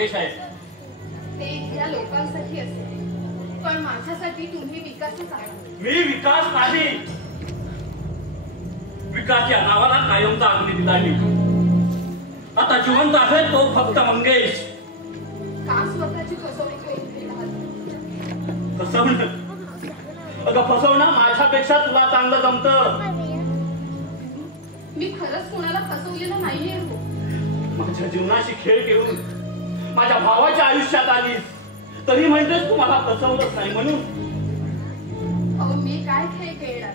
मंगेश आहे. ते इथल्या लोकांसाठी असेल, पण माझ्यासाठी तुम्ही विकासच आहात. मी विकास नाही. विकास या नावाला कायमचा अग्नी दिला मी. आता जिवंत आहे तो फक्त मंगेश. का स्वतःची फसवणूक करून राहता? फसवणं? अगं फसवणं माझ्यापेक्षा तुला चांगलं जमतं. मी खरंच कोणाला फसवलेलं नाहीये हो. माझ्या जीवनाशी खेळ घेऊन माझ्या भावाच्या आयुष्यात आलीस, तरी म्हणतेस तू मला फसवलंच नाही म्हणून. अहो मी काय खेळ खेळणार?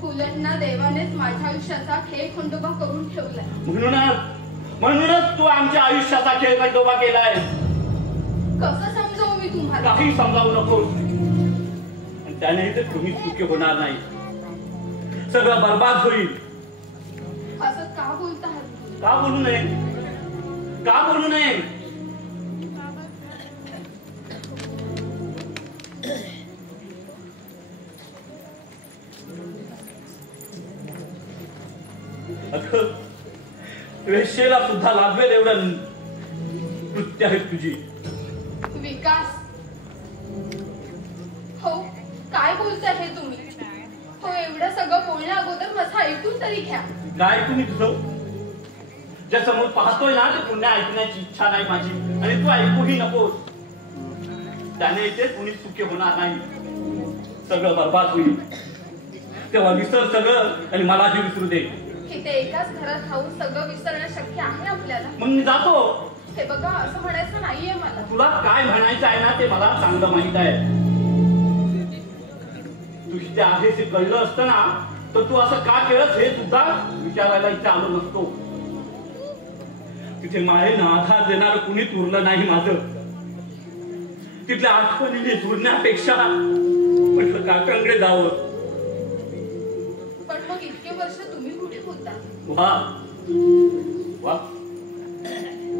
फुलंना देवानेच माझ्या आयुष्याचा खेळ खंडोबा करून ठेवलाय. म्हणूनच तू आमच्या आयुष्याचा खेळ खंडोबा केलाय. कसं समजावू मी तुम्हाला? काही समजावू नको. त्याने तर तुम्ही चुकी होणार नाही. सगळं बर्बाद होईल. असं का बोलता आहात? का बोलू नये? का बोलू नये? वेश्येला सुद्धा लागवेल एवढं नृत्य आहे तुझी. विकास, हो काय बोलताय हे तुम्ही? हो एवढं सगळं बोलण्या अगोदर माझं ऐकून तरी घ्या. काय तुम्ही तुझं ज्या समोर पाहतोय ना ते पुन्हा ऐकण्याची इच्छा नाही माझी, आणि तू ऐकूही नकोस. त्याने इथे कुणी चुकी होणार नाही. सगळं बर्बाद होईल. तेव्हा विसर सगळं आणि मलाही विसरू दे. इथे एकाच घरात राहून सगळं विसरणं शक्य आहे आपल्याला? मग मी जातो. हे बघा असं म्हणायचं नाहीये मला. तुला काय म्हणायचं आहे ना ते मला चांगलं माहित आहे. तू इथे आहेस हे कळलं असतं ना तर तू असं का केलंस हे सुद्धा विचारायला इथे आलो नसतो. तिथे मायेनं आधार देणार कुणीच उरलं नाही माझं. तिथल्या आठवणीने झुरण्यापेक्षा म्हटलं काकांकडे जावं. पण मग इतके वर्ष तुम्ही कुठे होता? वा वा,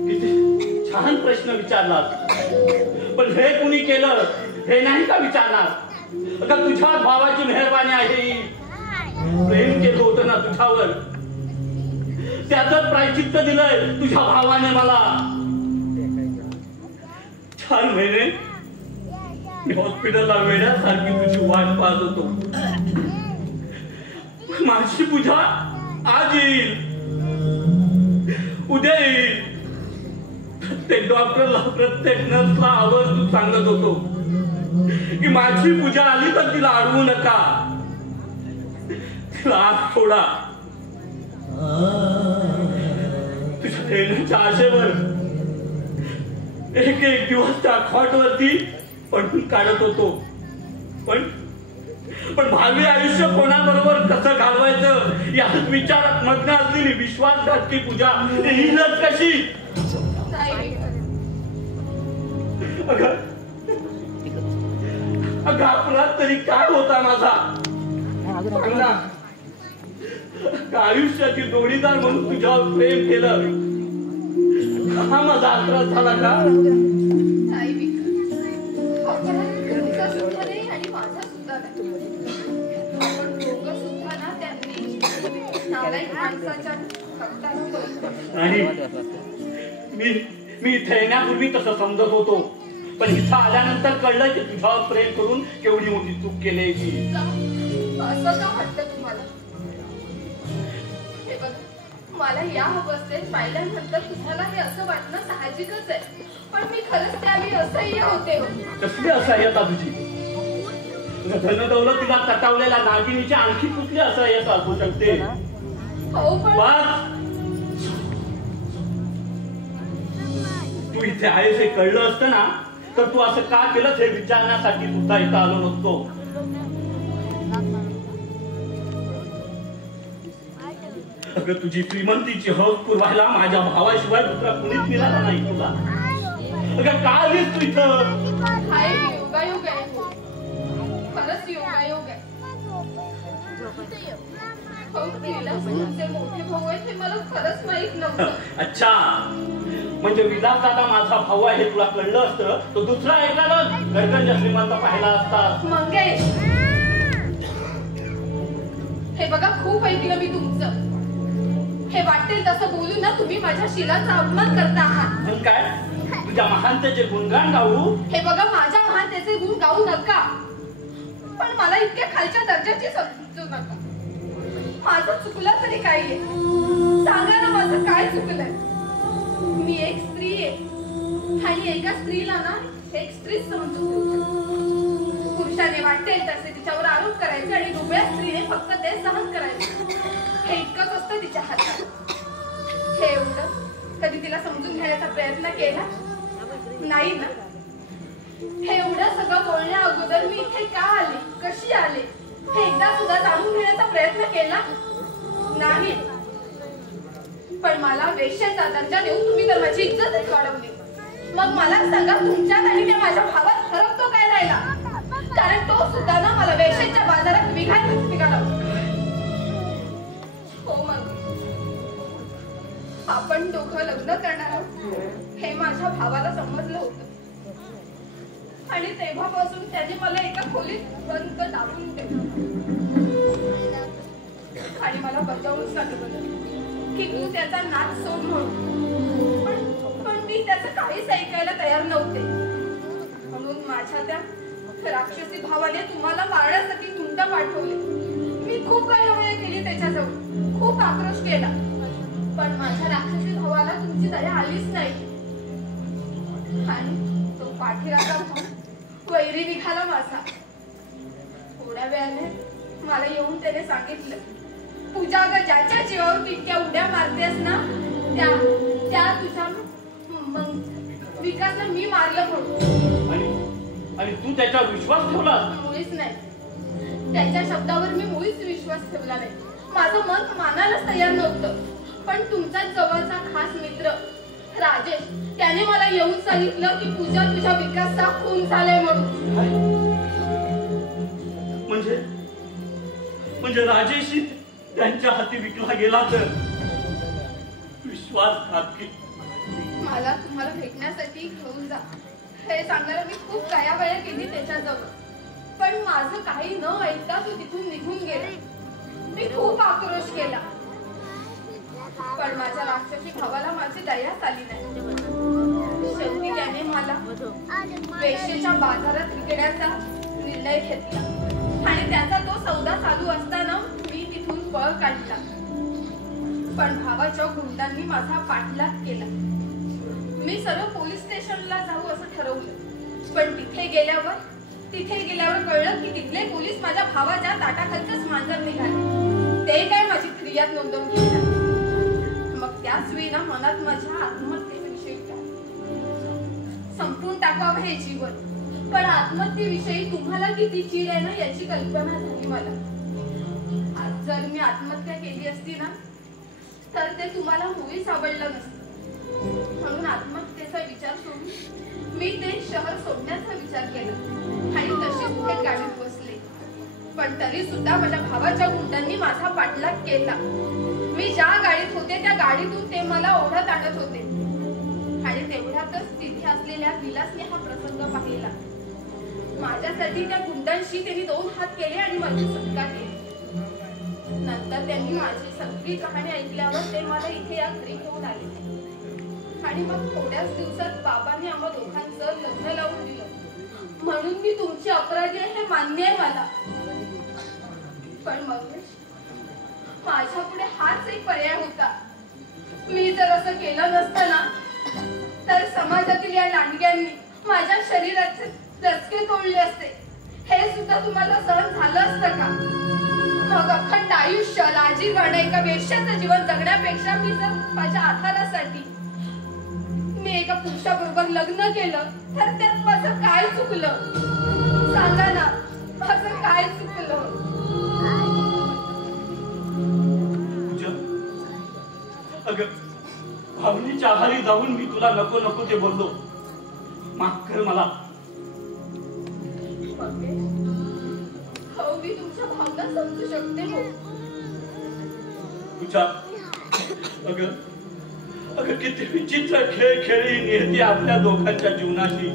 किती छान प्रश्न विचारलात. पण हे कुणी केलं हे नाही का विचारणार? अगं तुझ्या भावाची मेहरबानी आहे. प्रेम केलं होतं ना तुझ्यावर, त्याचं प्रायचित्त दिलंय तुझ्या भावाने मला. 4 महिने मी हॉस्पिटलला वेड्यासारखी तुझी वाट पाहत होतो. माझी पूजा आज येईल, उद्या येईल. प्रत्येक डॉक्टरला प्रत्येक नर्सला आवर्जून सांगत होतो की माझी पूजा आली तर तिला अडवू नका, तिला आत सोडा. तुझ्या येण्याच्या आशेवर एक एक दिवस त्या खॉटवरती पडून काढत होतो. पण भावी आयुष्य कोणाबरोबर कसं घालवायचं या विचारात मग्न असलेली विश्वासघातकी पूजा येईलच कशी? अगं अपराध तरी काय होता माझा? आयुष्याची जोडीदार म्हणून तुझ्यावर प्रेम केलं, हा माझा अपराध झाला का? मी इथे येण्यापूर्वी तसं समजत होतो, पण इथं आल्यानंतर कळलं की तुझ्यावर प्रेम करून केवढी मोठी चूक केली. असं का वाटतं तुम्हाला? हे बघ, मला या अवस्थेत पाहिल्यानंतर तुम्हाला हे असं वाटणं साहजिकच आहे, पण मी खरंच त्यावेळी असह्य होते. कसली असह्यता तुझी? धनदौलतीला तटावलेल्या नागिनीची आणखी कुठली असह्यता असू शकते? तू इथे आहेस हे कळलं असतं ना तर तू असं का केलं हे विचारण्यासाठी सुद्धा इथं आलो नसतो. अगं तुझी श्रीमंतीची हौस पुरवायला माझ्या भावाशिवाय दुसरा कुणीच मिळाला नाही तुला. अगं का आलीस तू इथं? योगायोग आहे, खरंच योगायोग आहे. मोठे भाऊ आहेत हे मला खरंच माहित नव्हतं. अच्छा, म्हणजे विलास दादा माझा भाऊ आहे हे तुला कळलं असतं तो दुसरा एखादा गडगंज श्रीमंत पाहिला असता. मंगेश, हे बघा खूप ऐकलं मी तुमचं. हे वाटेल तसं बोलू ना तुम्ही माझ्या शिलाचा अपमान करता आहात. काय तुझ्या महानतेचे गुणगान गाऊ. हे बघा, माझ्या महानतेचे गुण गाऊ नका, पण मला इतक्या खालच्या दर्जाची समजू नका. माझं चुकलं तरी काय आहे? सांगा ना, माझं काय चुकलंय? मी एक स्त्री आहे आणि एका स्त्रीला ना एक स्त्रीच समजून पुरुषाने वाटेल तसे तिच्यावर आरोप करायचे आणि दुबळ्या स्त्रीने फक्त ते सहन करायचे. हे इतकंच असतं तिच्या हातात. हे एवढं कधी तिला समजून घेण्याचा प्रयत्न केला नाही ना? हे एवढं सगळं बोलण्या अगोदर मी इथे का आले, कशी आले, हे एकदा सुद्धा जाणून घेण्याचा प्रयत्न केला नाही. पण मला वेश्याचा दर्जा देऊन तुम्ही तर माझी इज्जतच वाढवली. मग मला सांगा, तुमच्यात आणि त्या माझ्या भावात फरक तो काय राहिला? कारण तो सुद्धा ना मला वेश्याच्या बाजारात विकायलाच निघाला. हो, मग आपण दोघं लग्न करणार आहोत हे माझ्या भावाला समजलं होतं आणि तेव्हापासून त्याने मला एका खोलीत बंद टाकून ठेवलं आणि मला बजावून सांगितलं की तू त्याचा नाच सोड म्हणून. पण मी त्याचं काहीच ऐकायला तयार नव्हते. म्हणून माझ्या त्या राक्षसी भावाने तुम्हाला मारण्यासाठी तुंड पाठवले. मी खूप वेळ केली त्याच्याजवळ, खूप आक्रोश केला, पण माझ्या राक्षसी भावाला तुमची दया आलीच नाही. आणि तो पाठीराचा भाऊ वैरी निघाला माझा. थोड्या वेळाने मला येऊन त्याने सांगितलं, पूजा, अगं ज्याच्या जीवावर इतक्या उड्या मारतेस ना, त्या तुझ्या विकासला मी मारलं म्हणून. आणि तू त्याच्यावर विश्वास ठेवला? मुळीच नाही. त्याच्या शब्दावर मी मुळीच विश्वास ठेवला नाही. माझं मन मानायलाच तयार नव्हतं. पण तुमचा जवळचा खास मित्र राजेश, त्याने मला येऊन सांगितलं की पूजा, तुझ्या विकासचा खून झालाय म्हणून. म्हणजे राजेशही त्यांच्या हाती विकला गेला तर? विश्वासघातकी. मला तुम्हाला भेटण्यासाठी घेऊन जा हे सांगायला मी खूप कायाबाया केली त्याच्याजवळ, पण माझं काही न ऐकता तो तिथून निघून गेला. मी खूप आक्रोश केला, पण माझ्या राक्षसी भावाला माझी दयाच आली नाही. शेवटी त्याने मला वेश्येच्या बाजारात विकण्याचा निर्णय घेतला आणि त्याचा तो सौदा चालू असताना मी तिथून पळ काढला. पण भावाच्या गुंडांनी माझा पाठलाग केला. मी सरळ पोलीस स्टेशनला जाऊ असं ठरवलं, पण तिथे गेल्यावर कळलं की तिथले पोलीस माझ्या भावाच्या ताटाखालचंच मांजर निघाले. ते काय माझी फिर्याद नोंदवून घेतात. मग त्याच वेळेला मनात माझ्या आत्महत्येविषयी संपून टाकावं हे जीवन. पण आत्महत्येविषयी तुम्हाला किती चीड आहे ना याची कल्पना झाली मला. आज जर मी आत्महत्या केली असती ना तर ते तुम्हाला मुळीच आवडलं नसतं. म्हणून आत्महत्येचा विचार सोडून मी ते शहर सोडण्याचा विचार केला आणि तशीच ते गाडीत बसले. पण तरी सुद्धा माझ्या भावाच्या गुंडांनी माझा पाठलाग केला. मी ज्या गाडीत होते त्या गाडीतून ते मला ओढत आणत होते आणि तेवढ्यातच तिथे असलेल्या विलासने हा प्रसंग पाहिला. माझ्यासाठी त्या गुंडांशी त्यांनी 2 हात केले आणि माझी सुटका केली. नंतर त्यांनी माझी सगळी कहाणी ऐकल्यावर ते मला इथे या घरी घेऊन आले आणि मग थोड्याच दिवसात बाबांनी आम्हा दोघांचं लग्न लावून दिलं. म्हणून मी तुमची अपराधी आहे हे मान्य आहे मला. पण मंगेश, माझ्या पुढे हाच एक पर्याय होता. मी जर असं केलं नसतं ना तर समाजातील या लांडग्यांनी माझ्या शरीराचे दचके तोडले असते. हे सुद्धा तुम्हाला सहन झालं असतं का? मग अखंड आयुष्य लाजीरवाणं एका वेश्याचं जीवन जगण्यापेक्षा मी जर माझ्या आधारासाठी मी एका पुरुषाबरोबर लग्न केलं तर त्यात माझं काय चुकलं? सांगा ना, माझं काय चुकलं? अगं, भावनेच्या आहारी जाऊन मी तुला नको नको ते बोललो. माफ कर मला. हो, मी तुमच्या भावना समजू शकते. हो पूजा, अगं किती विचित्र खेळ खेळी नियती आपल्या दोघांच्या जीवनाशी.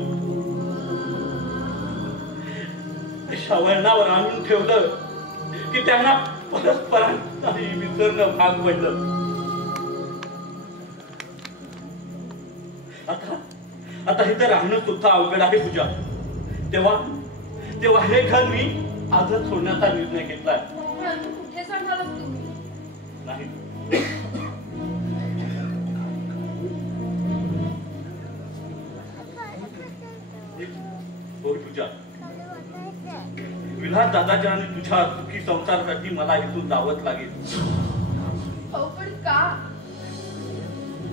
अशा वळणावर आणून ठेवलं की त्यांना परस्परांनाही विसरणं भाग पडलं. आता इथं राहणं सुद्धा अवघड आहे पूजा. तेव्हा हे घर मी आजच सोडण्याचा निर्णय घेतलाय. कुठे जाणार तुम्ही? नाही, होय पूजा, विलास दादाच्या आणि तुझ्या सुखी संसारासाठी मला इथून जावंच लागेल. हो पण का?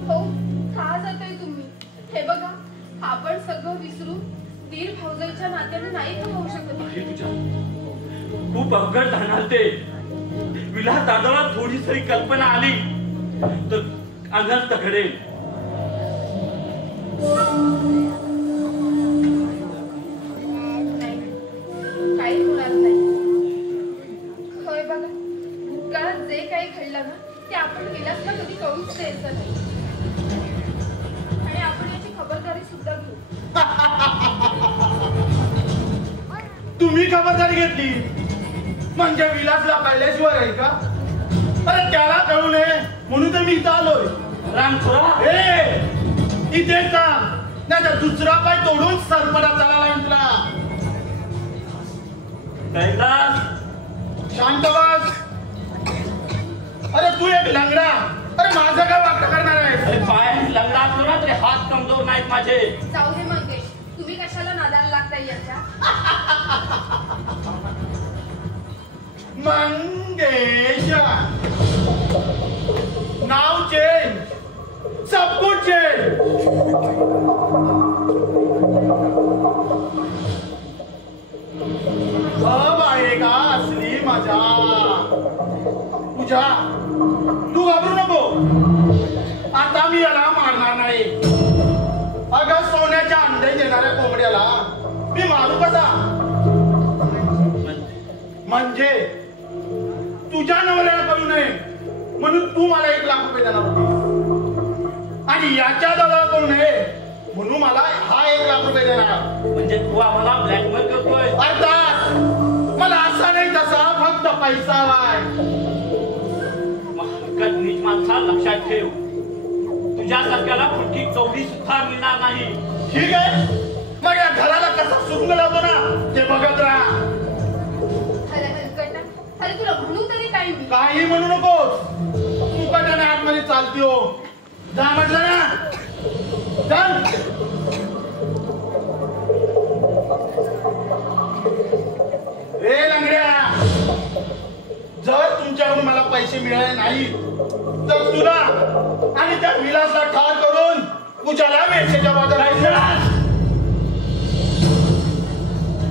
हो का जाताय तुम्ही? हे बघा, आपण सगळं विसरून दीर भाऊजाईच्या नात्याने नाही कमावू शकत. नाही तुझ्या, खूप अवघड जाणार ते. विलास दादाला थोडीशी कल्पना आली तर अनर्थ घडेल. काही होणार नाही. होय बघा, भूतकाळात जे काही घडलं ना ते आपण विलासला कधी कळूच द्यायचं नाही. आणि आपण याची खबरदारी सुद्धा घेऊ. तुम्ही खबरदारी घेतली म्हणजे विलासला कळल्याशिवाय आहे का? अरे त्याला कळू नये म्हणून तर मी इथं आलोय. रामखोरा, इथे का नाही तर दुसरा पाय तोडून सरपडा चालायला तुला. कैलास, शांत बस. अरे तू एक लंगडा, अरे माझं काय वाटतं करणार आहे? अरे पाय लंगडा असलो ना तरी हात कमजोर नाहीत माझे. जाऊ दे मंगेश, तुम्ही कशाला नादाला लागताय याच्या? मंगेश नाव चेंज, सब कुछ चेंज. अब आएगा असली मजा. पूजा, तू घाबरू नको. आता मी याला मारणार नाही. अगं सोन्याच्या अंडे देणाऱ्या कोंबड्याला मी मारू कसा? म्हणजे तुझ्या नवऱ्याला कळू नये म्हणून तू मला 1 लाख रुपये देणार होती आणि याच्या दादाला कळू नये म्हणून मला हा 1 लाख रुपये देणार. म्हणजे तू आम्हाला ब्लॅकमेल करतोय? अर्थात मला असा नाही तसा फक्त पैसा हवाय. नीच माणसा लक्षात ठेव, तुझ्यासारख्याला फुटकी कवडी सुद्धा मिळणार नाही. ठीक आहे, मग या घराला कसा सुरुंग लावतो ना ते बघत राहा. अरे तुला म्हणू तरी काही मी? काही म्हणू नकोस. तू कशाने आतमध्ये चालती हो? जा म्हटलं ना, चल. रे लंगड्या, जर तुमच्याकडून मला पैसे मिळाले नाही तर तुला आणि त्या विलासला ठार करून पूजाला वेचेच्या बाजूला.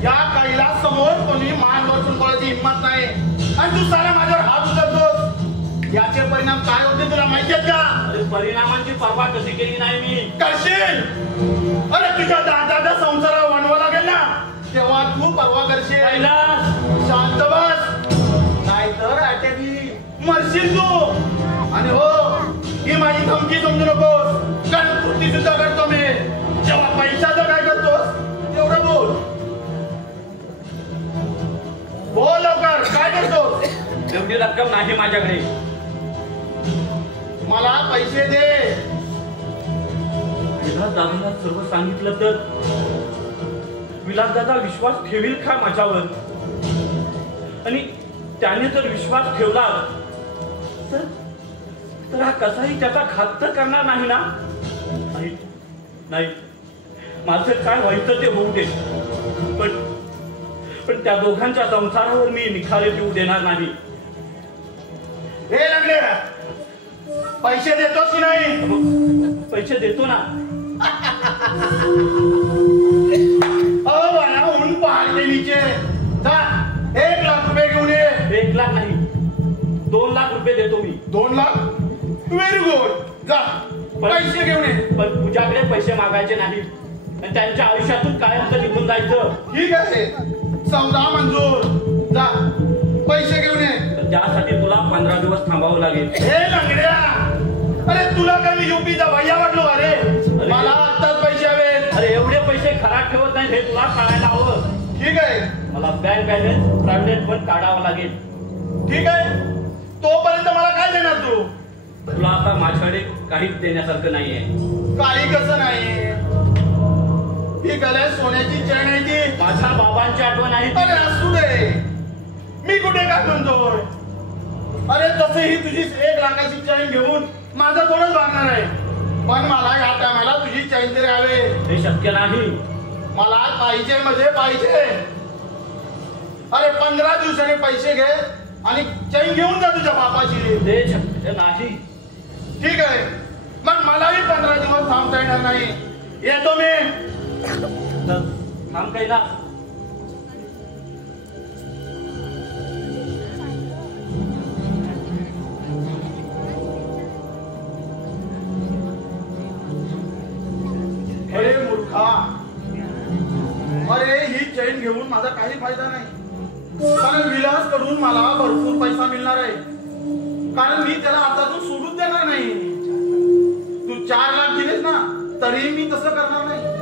या कैलास समोर कोणी मान वरतून कोणाची हिंमत नाही आणि तू सारा माझ्यावर हात उचलतोस. याचे परिणाम काय होते तुला माहिती आहेत का? परिणामांची पर्वा कशी केली नाही मी. करशील. अरे तुझ्या दादाचा संसाराला वणवा लागेल ना तेव्हा तू परवा करशील. कैलास, शांत बस, नाहीतर अटॅकी मरशील तू. आणि हो, ही माझी धमकी समजू नकोस. कारण कृती सुद्धा करतो मी. जेव्हा पैशाचं काय करतोस तेवढं बोल. बोल लवकर, काय करतोस? एवढी रक्कम नाही माझ्याकडे. मला पैसे दे. विलास दादाला सर्व सांगितलं तर विलास दादा विश्वास ठेवील का माझ्यावर? आणि त्याने जर विश्वास ठेवला तर हा कसाही त्याचा घात तर करणार नाही ना? नाही, माझं काय व्हायचं ते होऊ दे, पण त्या दोघांच्या संसारावर मी निखारे देऊ देणार नाही. हे लागले, पैसे देतोस की नाही? पैसे देतो ना. मला ऊन पाडले नीचे. जा, 1 लाख रुपये घेऊन ये. 1 लाख नाही, 2 लाख रुपये देतो मी. 2 लाख? Very good. जा, पैसे घेऊन ये. पण तुझ्याकडे पैसे मागायचे नाही आणि त्यांच्या आयुष्यातून कायमचं निघून जायचं. ठीक आहे, सौदा मंजूर. जा, पैसे घेऊन ये. त्यासाठी तुला 15 दिवस थांबावं लागेल. हे लंगड्या, अरे तुला काय मी युपीचा भैया वाटलो? अरे मला आत्ताच पैसे हवेत. अरे एवढे पैसे खराब ठेवत नाही हे तुला कळायला हवं. ठीक आहे, मला बँक बॅलन्स प्रायव्हेट पण काढावं लागेल. ठीक आहे. तोपर्यंत मला काय देणार तू? तुला आता माझ्याकडे काहीच देण्यासारखं नाहीये. काही कसं नाही. ही गळ्यात सोन्याची चैन आहे ती माझ्या बाबांची आठवण आहे ती. अरे असू दे, मी कुठे काय म्हणतोय. अरे तसंही तुझी 1 लाखाची चैन घेऊन माझं थोडंच भागणार आहे, पण मला या टायमाला तुझी चैन तरी हवे. हे शक्य नाही. मला पाहिजे म्हणजे पाहिजे. अरे 15 दिवसांनी पैसे घे आणि चैन घेऊन जा तुझ्या बापाची. ते शक्य नाही. ठीक आहे, मग मलाही 15 दिवस थांबता येणार नाही. येतो मी. थांब कैलास. अरे मूर्खा, अरे ही चैन घेऊन माझा काही फायदा नाही, कारण विलास कडून मला भरपूर पैसा मिळणार आहे, कारण मी त्याला हातातून सोडून देणार नाही. तू 4 लाख दिलेस ना तरी मी तसं करणार नाही.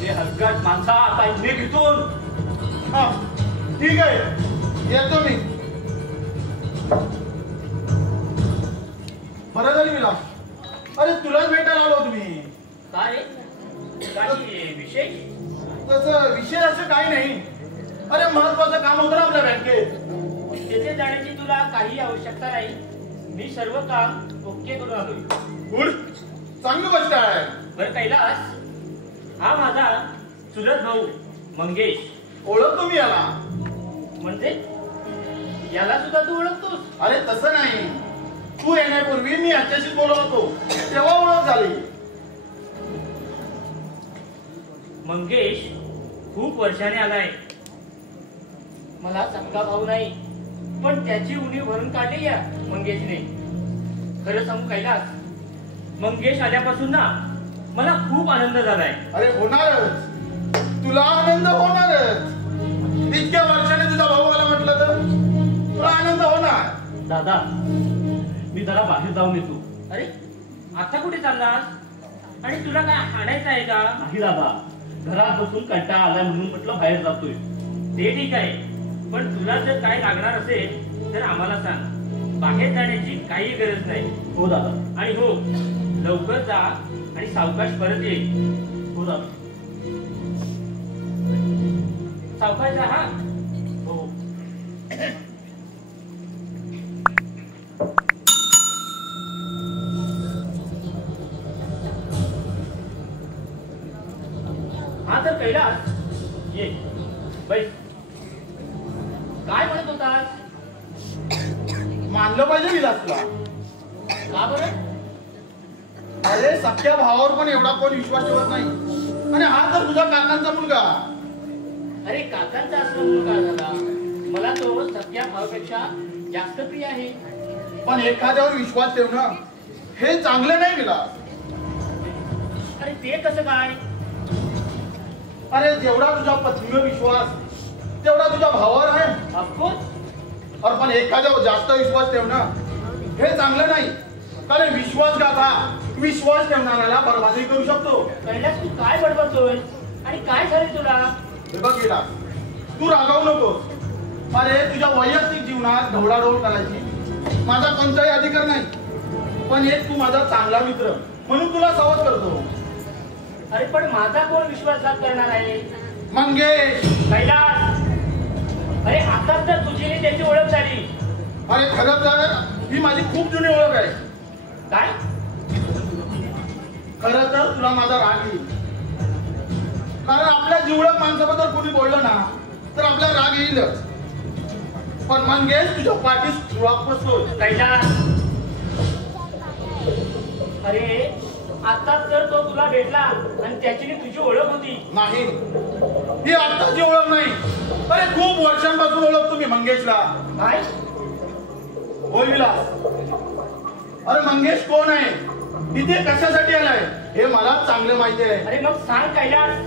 हे हलकट माणसा, आता निघ इथून. हा ठीक आहे, येतो मी. बरं झाली विलास, अरे तुलाच भेटायला आलो तुम्ही. काय काही विशेष? तसं विशेष असं काही नाही. अरे महत्वाचं काम होतं ना आपल्या बँकेत. तेथे जाण्याची तुला काही आवश्यकता नाही. मी सर्व काम ओके करून आलोय. गुड, चांगली गोष्ट आहे. बरं कैलास, हा माझा चुलत भाऊ मंगेश. ओळखतो मी याला. म्हणजे याला सुद्धा तू ओळखतोस? अरे तसं नाही, तू येण्यापूर्वी मी याच्याशी बोलत होतो तेव्हा ओळख झाली. मंगेश खूप वर्षाने आलाय. मला सक्का भाऊ नाही, पण त्याची उणीव भरून काढली या मंगेशने. खरं सांगू कैलास, मंगेश आल्यापासून ना मला खूप आनंद झालाय. अरे होणारच, तुला आनंद होणारच. इतक्या वर्षाने तुझा भाऊ मला म्हटलं तर तुला आनंद होणार. दादा, मी जरा बाहेर जाऊन येतो. अरे आता कुठे चाललास? आणि तुला काय हाणायचं आहे का? नाही दादा, घरात बसून कंटाळा आलाय म्हणून म्हटलं बाहेर जातोय. ते ठीक आहे, पण तुला जर काय लागणार असेल तर आम्हाला सांग. बाहेर जाण्याची काही गरज नाही. हो दादा. आणि हो, लवकर जा आणि सावकाश परत ये. हो दादा. सावकाश जा. हा हो. हा तर कैलास, ये बैस. काय म्हणत होतास? मानलं पाहिजे विलास तुला. का बरं? अरे सख्या भावावर पण एवढा कोण विश्वास ठेवत नाही, आणि हा तर तुझ्या काकांचा मुलगा. अरे काकांचा असला मुलगा झाला, मला तो सख्या भावापेक्षा जास्त प्रिय आहे. पण एखाद्यावर विश्वास ठेवणं हे चांगलं नाही विलास. अरे ते कसं काय? अरे जेवढा तुझ्या पत्नीवर विश्वास तेवढा तुझ्या भावावर आहे. ऑफकोर्स. और पण एखाद्यावर जास्त विश्वास ठेवणं हे चांगलं नाही, कारण विश्वासघात हा विश्वास ठेवणाऱ्याला बरबादी करू शकतो. कैलास, तू काय बडबडतोय आणि काय झाले तुला? हे बघ विलास, तू रागावू नकोस. अरे तुझ्या वैयक्तिक जीवनात ढवळाढवळ करायची माझा कोणताही अधिकार नाही, पण एक तू माझा चांगला मित्र म्हणून तुला सावध करतो. अरे पण माझा कोण विश्वासघात करणार आहे? मंगेश. कैलास, अरे आताच तर तुझी आणि त्याची ओळख झाली. अरे खरं तर ही माझी खूप जुनी ओळख आहे. काय? खरं तर तुला माझा राग येईल, कारण आपल्या जिवलग माणसाबद्दल कोणी बोललं ना तर आपला राग येईलच. पण मंगेश तुझ्या पाठीस सुळाक बसतोय. कैलास, अरे आताच तर तो तुला भेटला आणि त्याची तुझी ओळख होती. नाही, ही आत्ताची ओळख नाही. अरे खूप वर्षांपासून ओळखतो मी मंगेशला. काय? बोल विलास. अरे मंगेश कोण आहे, इथे कशासाठी आलाय हे मला चांगलं माहिती आहे. अरे मग सांग कैलास,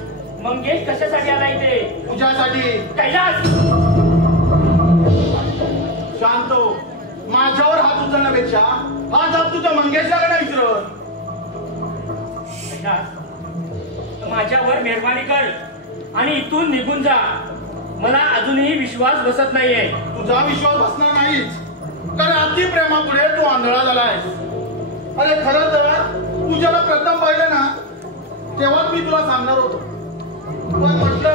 मंगेश कशासाठी आला इथे? तुझ्यासाठी. कैलास, शांत हो. माझ्यावर हात उचलण्यापेक्षा हा जाब तुझ्या मंगेशला का नाही विचारत? कैलास, माझ्यावर मेहरबानी कर आणि इथून निघून जा. मला अजूनही विश्वास बसत नाहीये. तुझा विश्वास बसणार नाहीच, कारण अति प्रेमापुढे तू आंधळा झालाय. अरे खरं तर तुझ्याला प्रथम पाहिलं ना तेव्हाच मी तुला सांगणार होतो, पण म्हटलं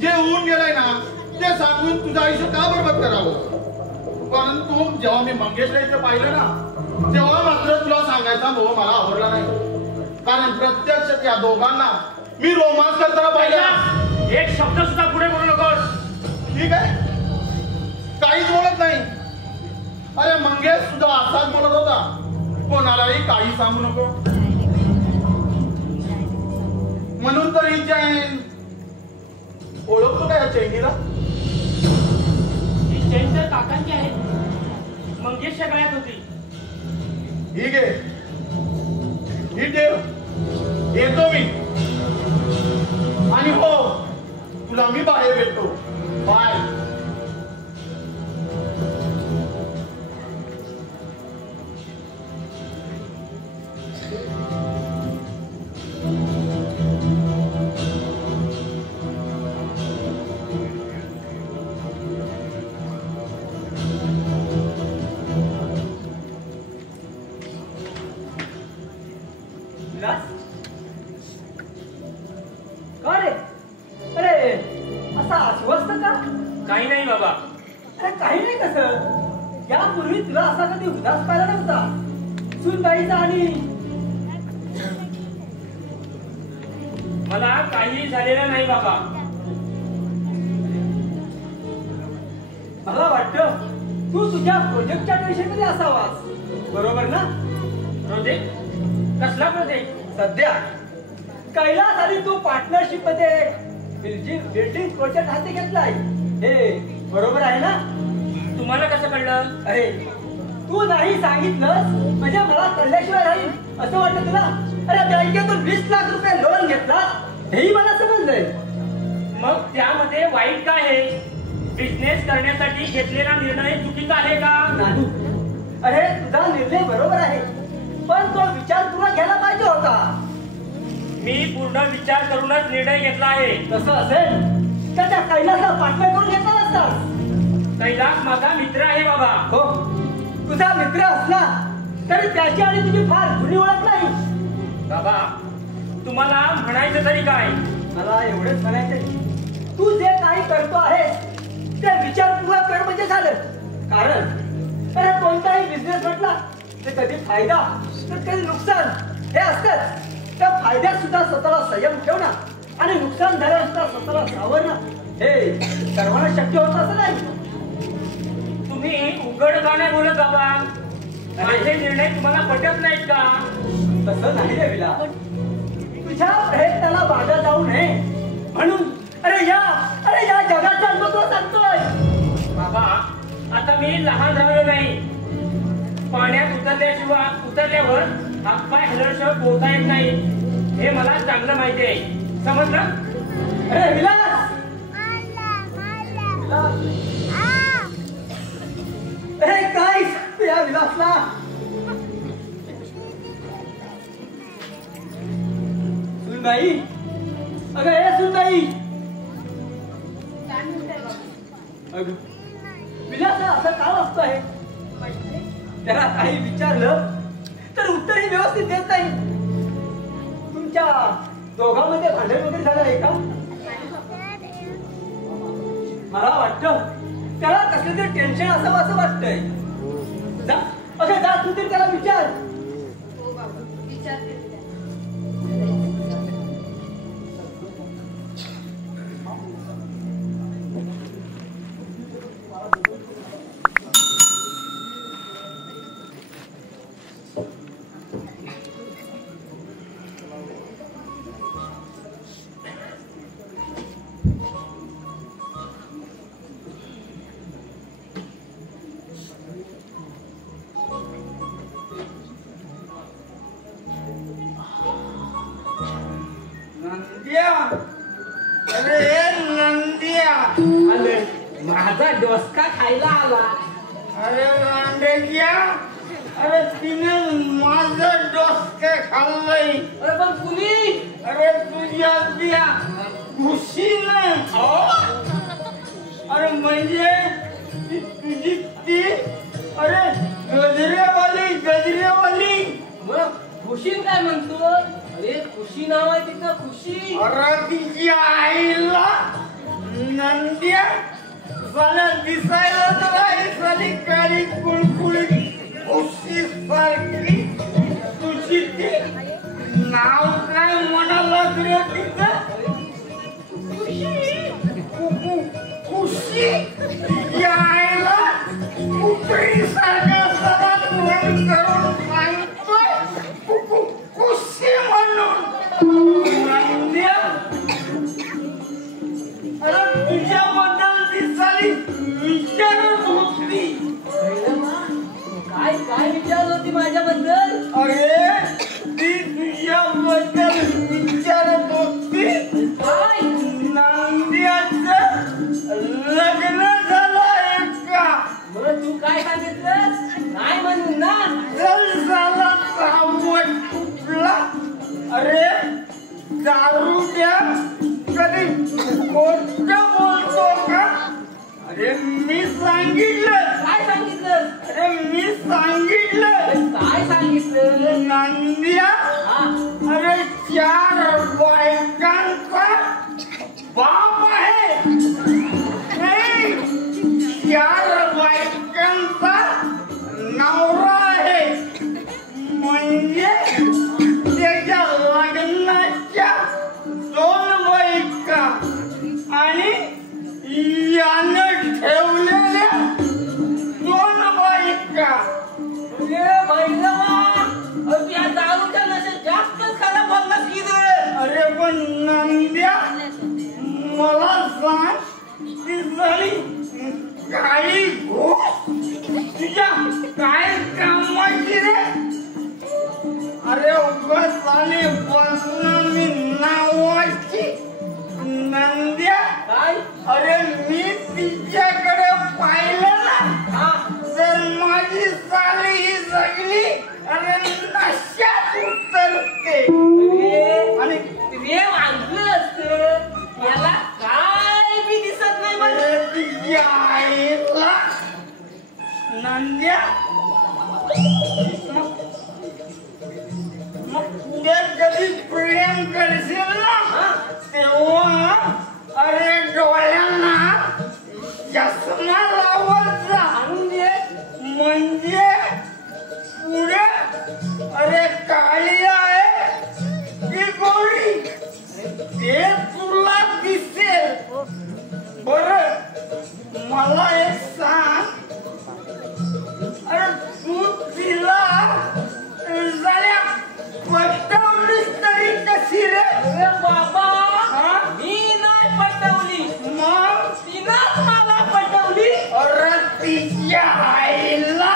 जे होऊन गेलंय ना ते सांगून तुझं आयुष्य का बरबाद करावं. परंतु जेव्हा मी मंगेशला इथे पाहिलं ना तेव्हा मात्र तुला सांगायचा मोह मला आवडला नाही. कारण प्रत्यक्ष त्या दोघांना मी रोमांस करताना पाहिलं. एक शब्द सुद्धा पुढे बोलू नकोस. ठीक आहे, काहीच बोलत नाही. अरे मंगेश सुद्धा असाच बोलत होता, कोणालाही काही सांगू नको म्हणून. तर ही चैन ओळखतो का या चैनीला? ही चैन तर काकांची आहे, मंगेशच्या गळ्यात होती. ठीक आहे, ही ठेव, येतो मी. आणि हो, तुला मी बाहेर भेटतो. बाय. काही नाही बाबा. अरे काही नाही कसं, यापूर्वी तुला असा कधी उदास पाहिला नव्हता. सुनबाईचा आणि मला काही झालेलं नाही बाबा. मला वाटतं तू तुझ्या प्रोजेक्टच्या टेन्शन मध्ये असावास, बरोबर ना? प्रोजेक्ट? कसला प्रोजेक्ट? सध्या कैलास आणि तू पार्टनरशिप मध्ये बिल्डिंग प्रोजेक्ट हाती घेतलाय, हे बरोबर आहे ना? तुम्हाला कसं कळलं? अरे तू नाही सांगितलंस म्हणजे मला कळल्याशिवाय राहील असं वाटतं तुला? अरे बँकेतून 20 लाख रुपये लोन घेतला हेही मला समजलंय. मग त्यामध्ये वाईट काय आहे? बिझनेस करण्यासाठी घेतलेला निर्णय चुकीचा आहे का? नाही. अरे तुझा निर्णय बरोबर आहे, पण तो विचार तुला घ्यायला पाहिजे होता. मी पूर्ण विचार करूनच निर्णय घेतला आहे. तसं असेल तर त्या कैलासला पार्टनर करून घेतला नसतास. कैलास माझा मित्र आहे बाबा. हो, तुझा मित्र असला तरी त्याची आणि तुझी फार जुनी ओळख नाही. बाबा तुम्हाला म्हणायचं तरी काय? मला एवढंच म्हणायचंय, तू जे काही करतो आहेस ते विचारपूर्वक कर म्हणजे झालं. कारण अरे कोणताही बिझनेस म्हटला तर कधी फायदा तर कधी नुकसान हे असतंच. त्या फायद्यात सुद्धा स्वतःला संयम ठेवणं आणि नुकसान झाल्यावर सुद्धा स्वतःला सावरणं हे सर्वांना शक्य होत असं नाही. तुम्ही उघड का नाही बोलत बाबा? माझे निर्णय तुम्हाला पटत नाहीत का? तसं नाही रे विला, तुझ्या प्रयत्नाला बाधा जाऊ नये म्हणून अरे या जगाचा अनुभव सांगतोय. बाबा आता मी लहान राहिलो नाही. पाण्यात उतरल्यावर हातपाय हलवल्याशिवाय पोहता येत नाही हे मला चांगलं माहिती आहे. समजलं? अरे विलास, अरे काय सांगतो या विलासला? सुनबाई, अगं हे सुनबाई, काय म्हणताय बाबा? अगं विलासला असं का वागतो आहे? त्याला काही विचारलं तर उत्तरही व्यवस्थित देत नाही. तुमच्या दोघांमध्ये भांडण वगैरे झालं आहे का? मला वाटतं त्याला कसलं तरी टेन्शन असावं असं वाटतंय. जा तू तरी त्याला विचार. हो बाबा, विचारते त्याला. माझा डोसका खायला आला. अरे रांडेकिया, अरे तिने माझं डोसके खाल्लंय. अरे पण कुणी? अरे तुझ्या त्या खुशीने. अरे म्हणजे तुझी ती अरे गजरेवाली. मग खुशीन काय म्हणतो? अरे खुशी नाव आहे तिचं, खुशी. अरे तिची आईला नंद्या मला दिसायला तर आई साली काळी कुळकुळी खुशी सारखी. तुझी ती नाव काय म्हणाला रे तिचं? खुशी. यायला कुत्री सारखा सदा फोन करून सांगतोय खुशी म्हणून. नंद्या अरे तुझ्याबद्दल दिसाली विचारत होती. काय काय विचारत होती माझ्याबद्दल? अरे ती तुझ्याबद्दल विचारत होती काय? नंद्याचं लग्न झालंय का? मग तू काय सांगितलं? नाही म्हणून ना. चल झाला सावट कुठला. अरे दारू द्या कधी खोटं बोलतो का? अरे मी सांगितलं. काय सांगितलं? अरे मी सांगितलं. काय सांगितलं? नंद्या हा. अरे 4 बायकांचा बाप आहे. नाही, 4 बायकांचा नवरा आहे. म्हणजे त्याच्या लग्नाच्या 2 बायका आणि यानं ठेवलेल्या 2 बायका. या दारूच्या नशेत जास्तच खराब बोललास की रे. अरे पण नंद्या मला सांग ती झाली काळी घोष तुझ्या काय कामाची रे? अरे उगाच आले बदनामी नावाची. नंद्या काय? अरे मी तिच्याकडे पाहिलं ना हा. जर माझी साली ही जगली अरे नशात उतरते. आणि रे वाजलं असतं याला काय बी दिसत नाही मला. अरे तिच्या आईला नंद्या मग पुढे कधी प्रेम करशील ना तेव्हा अरे डोळ्यांना चष्मा लावत जा. म्हणजे पुढे अरे काळी आहे की गोरी ते तुला दिसेल. बरं मला एक सांग. अरे तू तिला झाल्या पटवलीस तरी कशी रे? अरे बाबा हा? मी नाही पटवली, मग तिनंच मला पटवली. अरे तिच्या आईला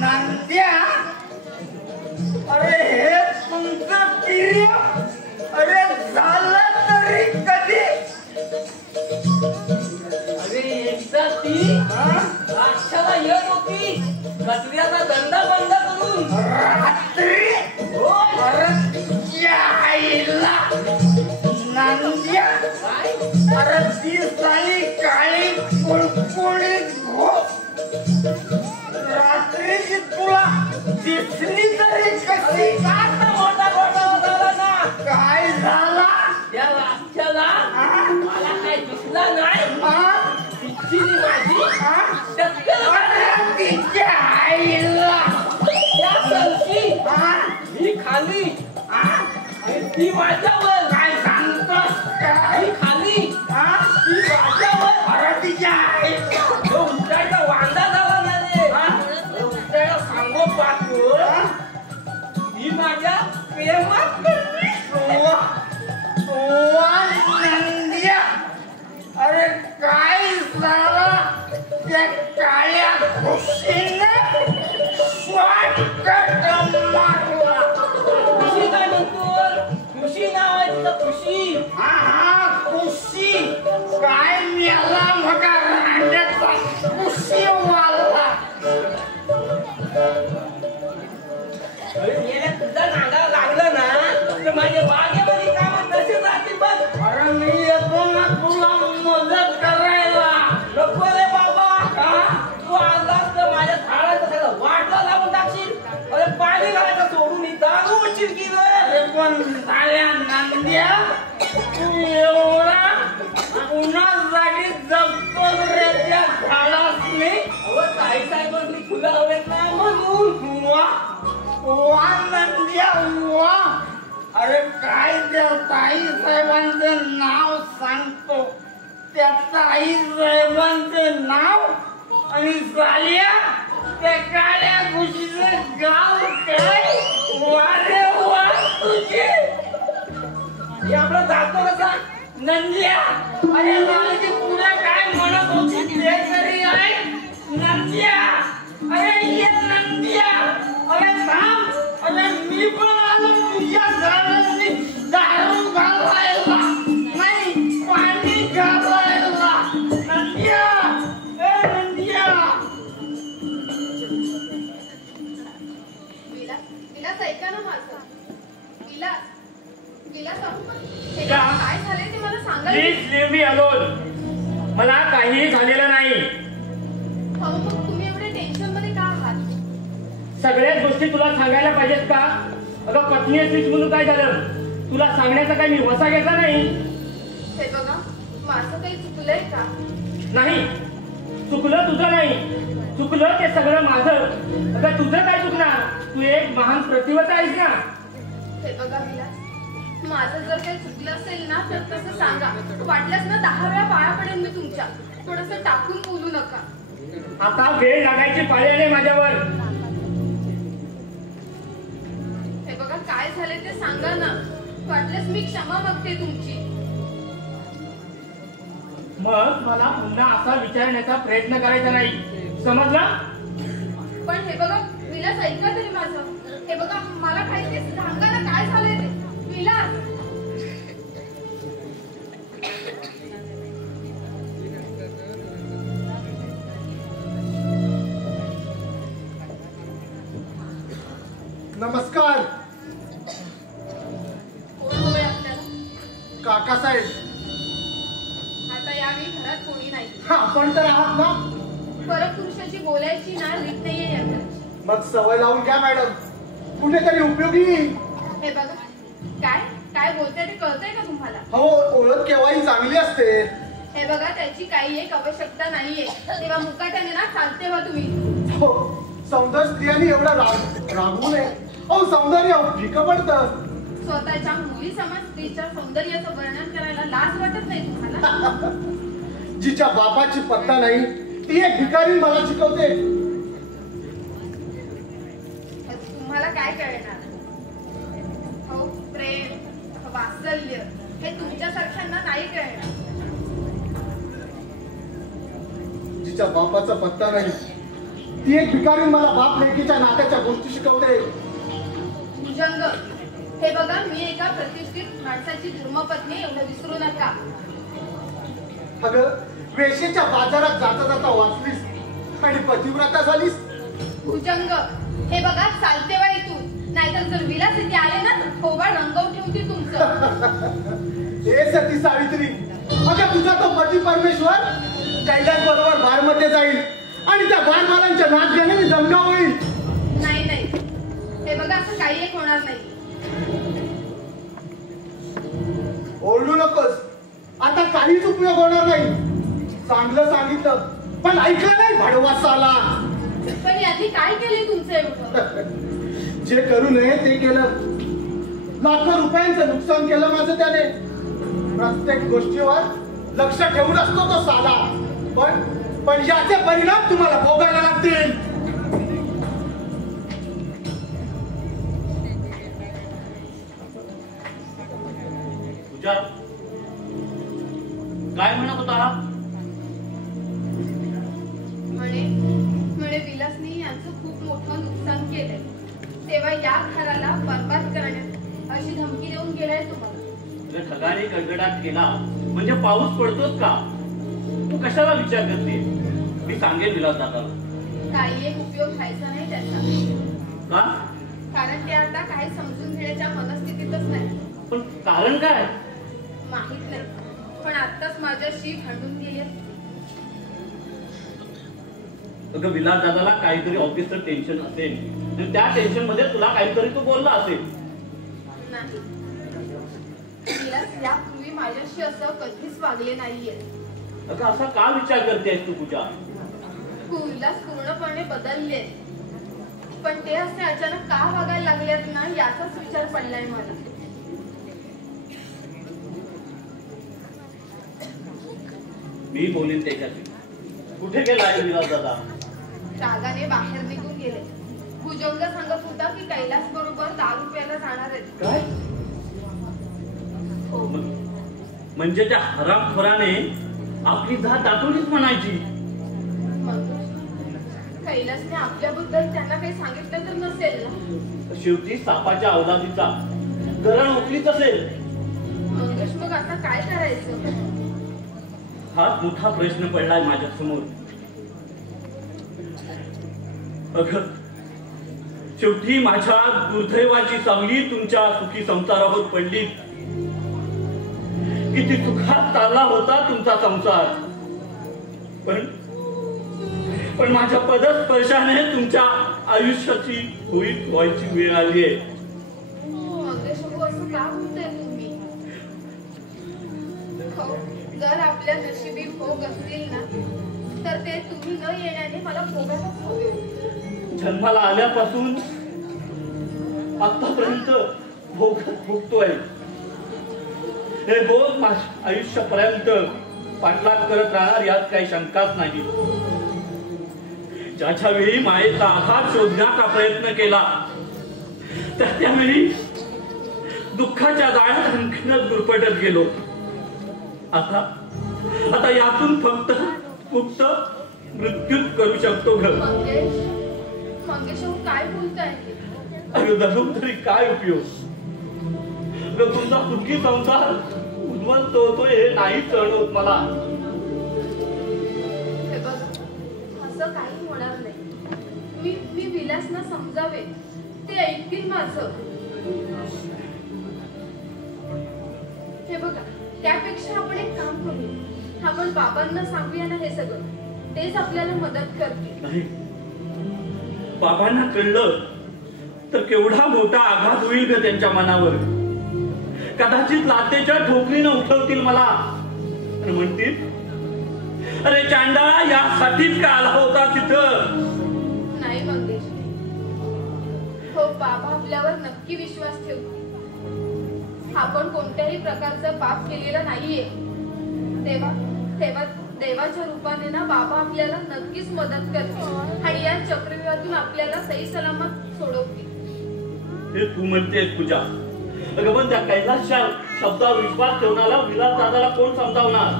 नंद्या अरे हे तुमचं प्रिय अरे झालं तरी कधी? अरे एकदा ती राक्षसाला येत होती कचऱ्याचा धंदा बंद करून. रात्री अरे तिच्या आईला नंद्या काय? अरे ती साली काळी कुळकुळीत घोष रात्रीची तुला दिसली तरी कशी? आता मोठा घोटाळा झाला ना. काय झाला? त्या राक्षसाला मला काय दिसला नाही. दिसली माझी टक्कल अरे तिच्या आईला त्या सलकी मी खाली आणि ती माझ्यावर. काय सांगतोस काय? मी खाली ती माझ्यावर. अरे तिच्या आईला तो उंचाईचा वांदा झाला ना रे. उंचाईला सांगो पाहतो ती माझ्या प्रेमात पडली. नंद्या अरे काय झाला त्या काळ्या खुशीने शॉर्टकट मारला. खुशी काय म्हणतो? खुशी नावाची पण झाल्या नंद्या एवढा कुणासाठी जगतो रे त्या झाडासनी? ताई साहेबांनी फुलं हवेत ना म्हणून वा नंद्या वा. अरे काय त्या ताई साहेबांचं नाव सांगतो, त्या ताई साहेबांचं नाव आणि झाल्या त्या काळ्या खुशीचं गाव काय वारे वा तुझे. आपलं जातो कसा नंद्या. अरे मालकी तुला काय म्हणत होती ते तरी आहे नंद्या. अरे ये नंद्या. अरे थांब. अरे मी पण आलो तुझ्या घरात दारू घालायला नाही पाणी घालायला. नंद्या ए नंद्या. विलास ऐका ना माझं. विलास काय झालंय ते मला सांगा. Please leave me alone. मला काहीही झालेलं नाही. मग तुम्ही एवढे टेन्शन मध्ये का आहात? सगळ्याच गोष्टी तुला सांगायला पाहिजेत का? अगं पत्नी असलीच म्हणून काय झालं? तुला सांगण्याचा काही मी वसा घेतला नाही. हे बघा माझं काही चुकलंय का? नाही, चुकलं तुझं नाही, चुकलं ते सगळं माझं. अगं तुझं काय चुकणार? तू एक महान प्रतिवत आहेस ना. हे बघा विलास, माझं जर काही चुकलं असेल ना तर तसं सांगा. वाटल्यास ना 10 वेळा पाया पडेल मी तुमच्या. थोडंसं टाकून बोलू नका. आता वेळ लागायची पाळी आली माझ्यावर. हे बघा काय झाले ते सांगा ना. वाटल्यास मी क्षमा मागते तुमची. मग मला पुन्हा असा विचारण्याचा प्रयत्न करायचा नाही, समजलं? पण हे बघा विलास ऐका तरी माझं. हे बघा मला काही ते सांगा ना काय झालंय ते. विलास नमस्कार. कोण हवंय आपल्याला? काकासाहेब. आता यावेळी घरात कोणी नाही. हा आपण तर आहात ना. परपुरुषाची बोलायची ना रीत नाहीये या घरची. मग सवय लावून घ्या मॅडम, कुठेतरी उपयोगी. हे बघा काय काय बोलताय ते कळतंय का तुम्हाला? हो, ओळख केव्हाही चांगली असते. हे बघा त्याची काही एक आवश्यकता नाहीये. तेव्हा मुकाट्याने ना चालते व्हा तुम्ही. हो, सौंदर्य स्त्रियांनी एवढं रागवू नये. अहो सौंदर्य फिकं पडतं. स्वतःच्या मुली समाज स्त्रीच्या सौंदर्याचं वर्णन करायला लाज वाटत नाही तुम्हाला? जिच्या बापाची पत्ता नाही ती एक भिकारी मला शिकवते. तुम्हाला काय कळणार? हो, प्रेम वात्सल्य हे तुमच्यासारख्यांना नाही कळणार. जिच्या बापाचा पत्ता नाही ती एक भिकारी मला बाप लेकीच्या नात्याच्या गोष्टी शिकवते. भुजंग हे बघा मी एका प्रतिष्ठित माणसाची धर्मपत्नी एवढं विसरू नका. अगं वेशेच्या बाजारात जाता जाता वाचलीस आणि पतिव्रता झालीस. भुजंग हे बघा चालते वा इथून, नाहीतर जर विलास इथे आले ना तर थोबाड रंगवून ठेवतील तुमचं. हे सती सावित्री, अगं तुझा तो पती परमेश्वर कैलास बरोबर बारमध्ये जाईल आणि त्या बारमालांच्या नाच गाण्याने दंगा होईल. नाही नाही हे बघा असं काही एक होणार नाही. ओरडू नकोस, आता काहीच उपयोग होणार नाही. चांगलं सांगितलं पण ऐकलं नाही भाडवासाला. पण यांनी काय केले तुमचं एवढं? जे करू नये ते केलं. लाखो रुपयांचं नुकसान केलं माझं त्याने. प्रत्येक गोष्टीवर लक्ष ठेवून असतो तो साला. पण याचे परिणाम तुम्हाला भोगायला लागतील. तुझ्या काय म्हणत होता? म्हणे विलासनी यांचं खूप मोठं नुकसान केलंय. तेव्हा या घराला बरबाद करण्यात अशी धमकी देऊन गेलाय तुम्हाला. ढगाने गडगडाट केला म्हणजे पाऊस पडतोच का? तू कशाला विचार करते? मी सांगेन विलास दादाला. काही एक उपयोग व्हायचा नाही त्याचा. का? कारण ते आता काही समजून घेण्याच्या मनस्थितीतच नाही. पण कारण काय? माहित नाही, पण आत्ताच माझ्याशी भांडून गेले. अगं विलास दादाला काहीतरी ऑफिसचं टेन्शन असेल, त्या टेन्शन मध्ये तुला काहीतरी तू बोलला असेल. नाही यापूर्वी माझ्याशी असं कधीच वागले नाहीये. अगं असा का विचार करतेस तू पूजा? उल्हास पूर्णपणे बदलले, पण ते असे अचानक का वागायला लागलेत ना याचाच विचार पडलाय मला. मी बोलीन त्याच्याशी. कुठे गेला विलास दादा? रागाने बाहेर निघून गेले. भुजंग सांगत होता की कैलास बरोबर दारू प्यायला जाणार आहेत. काय? हो. म्हणजे त्या हरामखोराने आपली जात दाखवलीच म्हणायची. कैलासने आपल्याबद्दल त्यांना काही सांगितलं तर नसेल ना? शेवटी सापाच्या अवलादीचा गरण ओकलीच असेल. मंगेश, मग आता काय करायचं? हाच मोठा प्रश्न पडलाय माझ्या समोर. अगं शेवटी माझ्या दुर्दैवाची सावली तुमच्या सुखी संसारावर पडली. किती सुखात चालला होता तुमचा संसार, पण माझ्या पदस्पर्शाने तुमच्या आयुष्याची होळी व्हायची वेळ आली आहे. मंगेश, असं का बोलताय तुम्ही? हो, जर आपल्या नशिबी भोग असतील ना तर ते तुम्ही न येण्याने मला भोगायलाच हवे. जन्माला आल्यापासून आतापर्यंत भोगतोय. हे भोग माझ्या आयुष्यापर्यंत पाठलाग करत राहणार यात काही शंकाच नाही. ज्याच्या वेळी मायेचा आघात शोधण्याचा प्रयत्न केला तर त्यावेळी दुःखाच्या जाळ्यात आणखीनच गुरफटत गेलो. आता यातून फक्त मुक्त मृत्यूच करू शकतो. मंगेश, काय बोलताय? धरून तरी काय उपयोग? तुमचा सुखी संसार उद्ध्वस्त होतोय हे नाही सहन होत मला. हे बघ, असं काही होणार नाही. मी विलासना समजावे, ते ऐकतील माझं. हे बघा, त्यापेक्षा आपण एक काम करू. आपण बाबांना सांगूया ना हे सगळं. तेच आपल्याला मदत करतील. नाही, बाबांना कळलं तर केवढा मोठा आघात होईल ग त्यांच्या मनावर. कदाचित लातेच्या ठोकरीनं उठवतील मला आणि म्हणतील, अरे चांडाळा, यासाठीच का आला होता तिथं? नाही मंगेश, हो, बाबा आपल्यावर नक्की विश्वास ठेवतील. आपण कोणत्याही प्रकारचं पाप केलेलं नाहीये. देवाच्या रूपाने ना बाबा आपल्याला नक्कीच मदत करतील आणि या चक्रव्यूहातून आपल्याला सही सलामत सोडवतील. हे तू म्हणतेस पूजा. अगं पण त्या कैलासच्या शब्दावर विश्वास ठेवणारा विलास दादाला कोण समजावणार?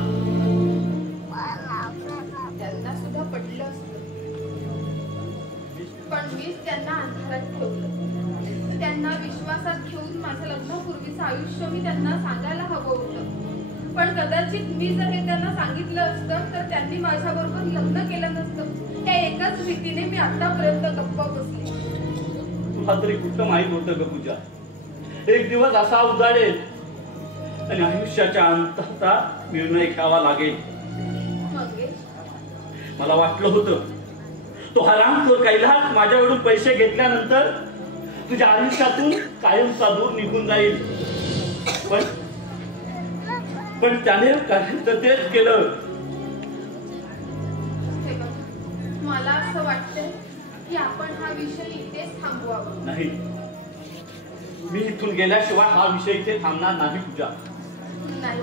त्यांना सुद्धा पटलं असतं, पण मीच त्यांना अंधारात ठेवलं. त्यांना विश्वासात घेऊन माझं लग्नापूर्वीचं आयुष्य मी त्यांना सांगायला हवं होतं. पण कदाचित मी जर हे त्यांना सांगितलं असतं तर त्यांनी माझ्याबरोबर लग्न केलं नसतं. त्या एकाच भीतीने मी आतापर्यंत गप्प बसले. तुला तरी कुठं माहित होतं ग पूजा, एक दिवस असा उजाडेल आणि आयुष्याच्या अंताचा निर्णय घ्यावा लागेल. मला वाटलं होतं तो हरामखोर कैलास माझ्याकडून पैसे घेतल्यानंतर तुझ्या आयुष्यातून कायमचा दूर निघून जाईल, पण त्याने तेच केलं. मला असं वाटतंय की आपण हा विषय इथेच थांबवावा. नाही, मी इथून गेल्याशिवाय हा विषय इथे थांबणार नाही पूजा. नाही,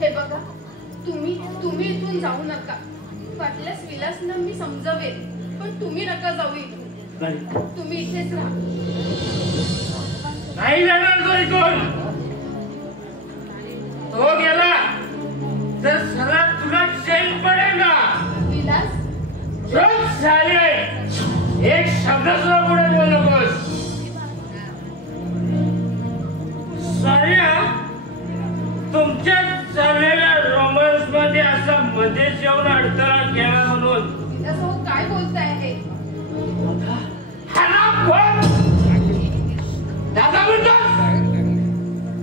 हे बघा, तुम्ही इथून जाऊ नका. वाटल्यास विलासना मी समजावेन, पण तुम्ही नका जाऊ इथून. नाही, तुम्ही इथेच राहा. नाही जाणार तो इथून. तो गेला तर सगळा तुला चैन पडेल ना. विलास, एक शब्द सुद्धा पुढे बोलू नकोस. साऱ्या तुमच्या चाललेल्या रोमन्स मध्ये असा मध्ये येऊन अडथळा केला म्हणून. विलास हो, काय बोलताय हे? दादा म्हणतोस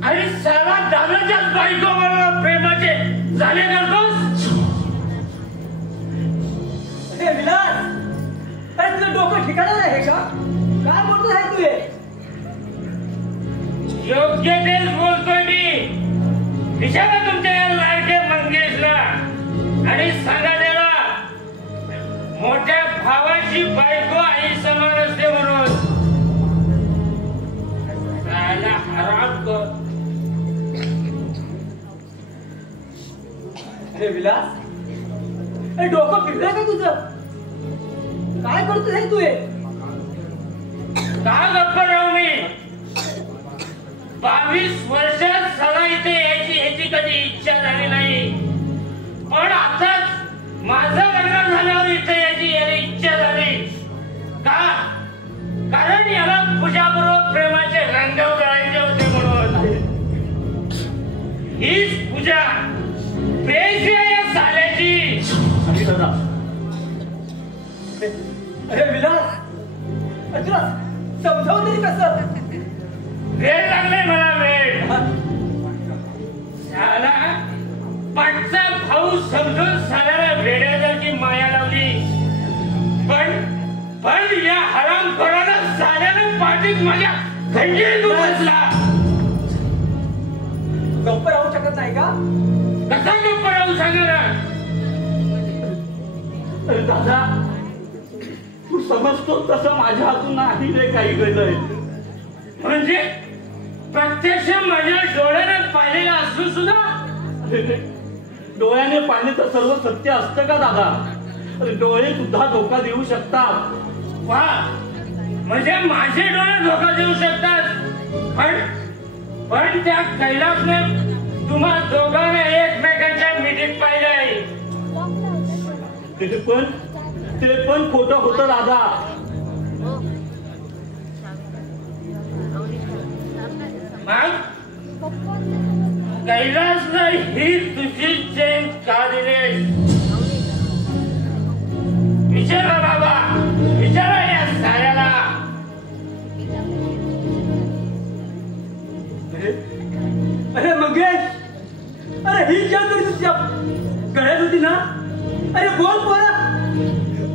आणि सर्व दादाच्याच बायको बरोबर प्रेमाचे झाले करतोस. विलास, अरे तुझं डोकं ठिकाणं आहे का? काय बोलतो आहे तू हे? योग्य तेच बोलतोय मी. विचारा तुमच्या या लाडके मंगेशला आणि सांगा त्याला मोठ्या भावाची बायको आई समान असते म्हणून. त्याला हराम कर. अरे विलास, अरे डोकं फिरलंय का तुझं? काय करतोय तू हे? का गप्प राहू मी? 22 वर्षात सगळं इथे याची कधी इच्छा झाली नाही, पण आताच माझं लग्न झाल्यावर इथे याची इच्छा झाली. का? कारण याला पूजाबरोबर प्रेमाचे रंग उधळायचे होते म्हणून. हीच पूजा प्रेयसी आहे या साल्याची. अरे विलास, तुला समजावून तरी कसं? वेळ लागलाय मला, वेळ. साला पाठचा भाऊ समजून साल्याला वेड्यासारखी माया लावली, पण या हरामखोराला साल्यानं पाठीत माझ्या खंजीर बसला. गप्प राहू शकत नाही का? कसा गप्प राहू सांगा ना? अरे दादा, तू समजतो तसं माझ्या हातून नाही रे काही घडलंय. म्हणजे प्रत्यक्ष माझ्या डोळ्याने पाहिलेलं असून सुद्धा? अरे डोळ्याने पाहिले तर सर्व सत्य असतं का दादा? अरे डोळे सुद्धा धोका देऊ शकतात. वा, म्हणजे माझे डोळे धोका देऊ शकतात. पण त्या कैलासने तुम्हा दोघांना एकमेकांच्या मिठीत पाहिलंय. ते पण खोटं होतं दादा. मग कैलासला ही तुझी चेन का दिलीस? विचारा बाबा, विचारा या साऱ्याला. अरे मंगेश, अरे ही क्या करी तुझ्या गळ्यात होती ना? अरे बोल पोरा,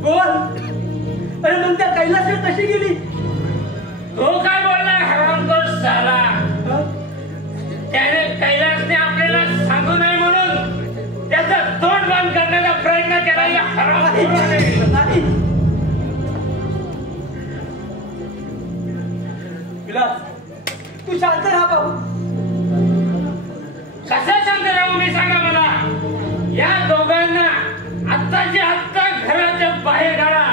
बोल. अरे मग त्या कैलासला कशी गेली? तो काय बोलला हरामखोर साला? त्याने कैलासने आपल्याला सांगू नये म्हणून त्याचं तोंड बंद करण्याचा प्रयत्न केला या हरामखोराने. नाही विलास, तू शांत राहा बाबू. कसा शांत राहू मी सांगा मला? या दोघांना आत्ताच्या आत्ता घराच्या बाहेर काढा,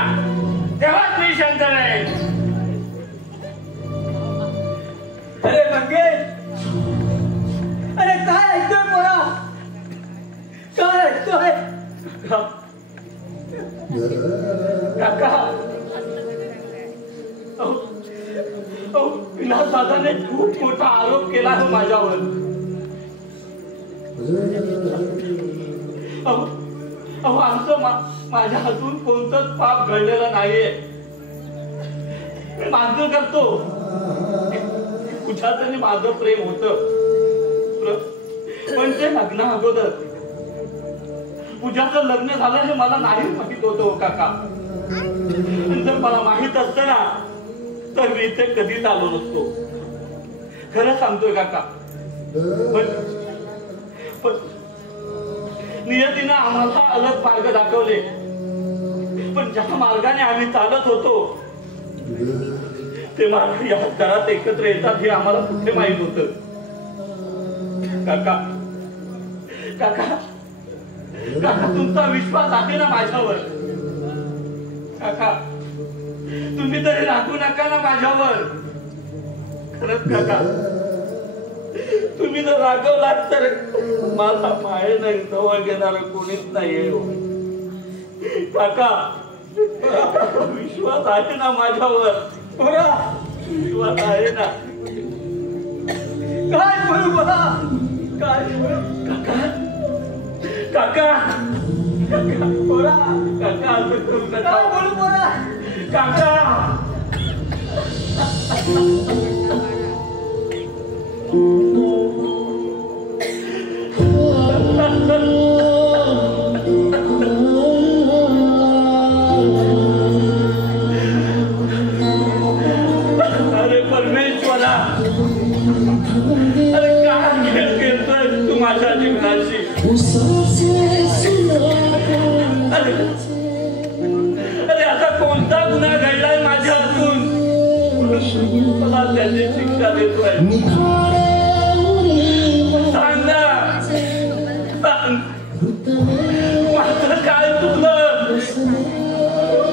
तेव्हाच मी शांत राहील. अरे मंगेश, अरे काय ऐकतोय पोरा? काय ऐकतोय? काका, विलास दादाने खूप मोठा आरोप केला आहे माझ्यावर. आमचं माझ्या हातून कोणतंच पाप घडलेलं नाहीये. मी मान्य करतो, तुझ्यात आणि माझं प्रेम होतं, पण ते लग्ना अगोदर पूजाचं लग्न झालं हे मला नाही माहित होतं काका. जर मला माहित असतं ना तर मी इथे कधीच आलो नसतो. खरं सांगतोय काका. पण नियतीनं आम्हाला अलग मार्ग दाखवले, पण ज्या मार्गाने आम्ही चालत होतो ते मार्ग या घरात एकत्र येतात हे आम्हाला कुठे माहित होतं. काका काका काका, तुमचा विश्वास आहे ना माझ्यावर? काका, तुम्ही तरी राखू नका ना माझ्यावर? खरंच काका, तुम्ही जर रागवलात तर माझा मायेनं जवळ घेणार कोणीच नाहीये. काका, विश्वास आहे ना माझ्यावर? विश्वास आहे ना? काय बोलू बोला? काय काका काका काका बोला. काका असं करू नका. काय बोलू बोला? काका अरे परमेश्वरा, अरे काय खेळ खेळतोय तू माझ्या का देतोय? सांग ना, सांग. माझं काय चुकलं?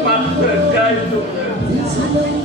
माझं काय चुकलं?